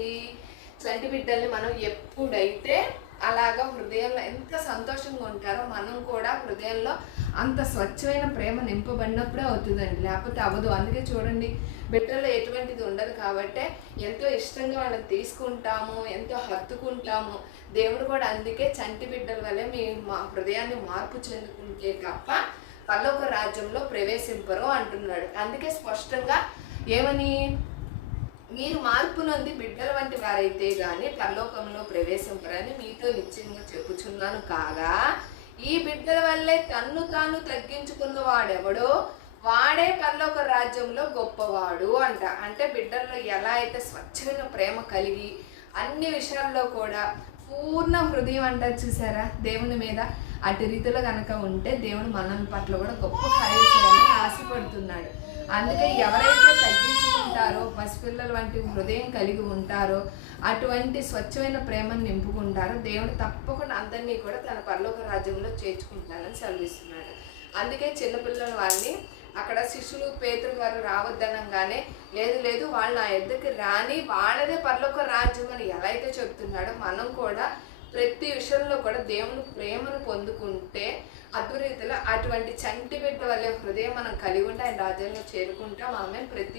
ఉంటుంది చంటి బిడ్డల్ని మనం ఎప్పుడైతే అలాగా హృదయంలో ఎంత సంతోషంగా ఉంటారో మనం కూడా హృదయంలో అంత స్వచ్ఛమైన ప్రేమ నింపబడినప్పుడే అవుతుందండి. లేకపోతే అవ్వదు. అందుకే చూడండి బిడ్డల్లో ఎటువంటిది ఉండదు కాబట్టి ఎంతో ఇష్టంగా వాళ్ళని తీసుకుంటాము ఎంతో హత్తుకుంటాము. దేవుడు కూడా అందుకే చంటి బిడ్డల వల్లే మీ మా హృదయాన్ని మార్పు చెందుకుంటే తప్ప పల్లొక రాజ్యంలో ప్రవేశింపరు అంటున్నాడు. అందుకే స్పష్టంగా ఏమని? మీరు మార్పు నొంది బిడ్డల వంటి వారైతే గాని పరలోకంలో ప్రవేశింపరని మీతో నిశ్చయంగా చెప్పుచున్నాను కాగా ఈ బిడ్డల వల్లే తన్ను తాను తగ్గించుకున్న వాడెవడో? వాడే పరలోక రాజ్యంలో గొప్పవాడు అంట. అంటే బిడ్డల్లో ఎలా అయితే స్వచ్ఛమైన ప్రేమ కలిగి అన్ని విషయాల్లో కూడా పూర్ణ హృదయం అంటారు చూసారా? దేవుని మీద అటు రీతిలో కనుక ఉంటే దేవుడు మన పట్ల కూడా గొప్ప కార్యం చేయాలని ఆశపడుతున్నాడు. అందుకే ఎవరైతే ఉంటారో పసిపిల్లల వంటి హృదయం కలిగి ఉంటారో అటువంటి స్వచ్ఛమైన ప్రేమను నింపుకుంటారో దేవుడు తప్పకుండా అందరినీ కూడా తన పరలోక రాజ్యంలో చేర్చుకుంటానని సెలవిస్తున్నాడు. అందుకే చిన్నపిల్లల వాళ్ళని అక్కడ శిష్యులు పేతులు గారు రావద్దనంగానే లేదు లేదు వాళ్ళు నా ఎద్దరికి రాని వాళ్ళదే పర్లోక రాజ్యం అని ఎలా అయితే చెప్తున్నాడో మనం కూడా ప్రతి విషయంలో కూడా దేవుని ప్రేమను పొందుకుంటే అద్భురీతిలో అటువంటి చంటి బిడ్డ వల్లే హృదయం మనం కలిగి ఉంటే ఆయన రాజ్యంలో చేరుకుంటాం. ఆమె ప్రతి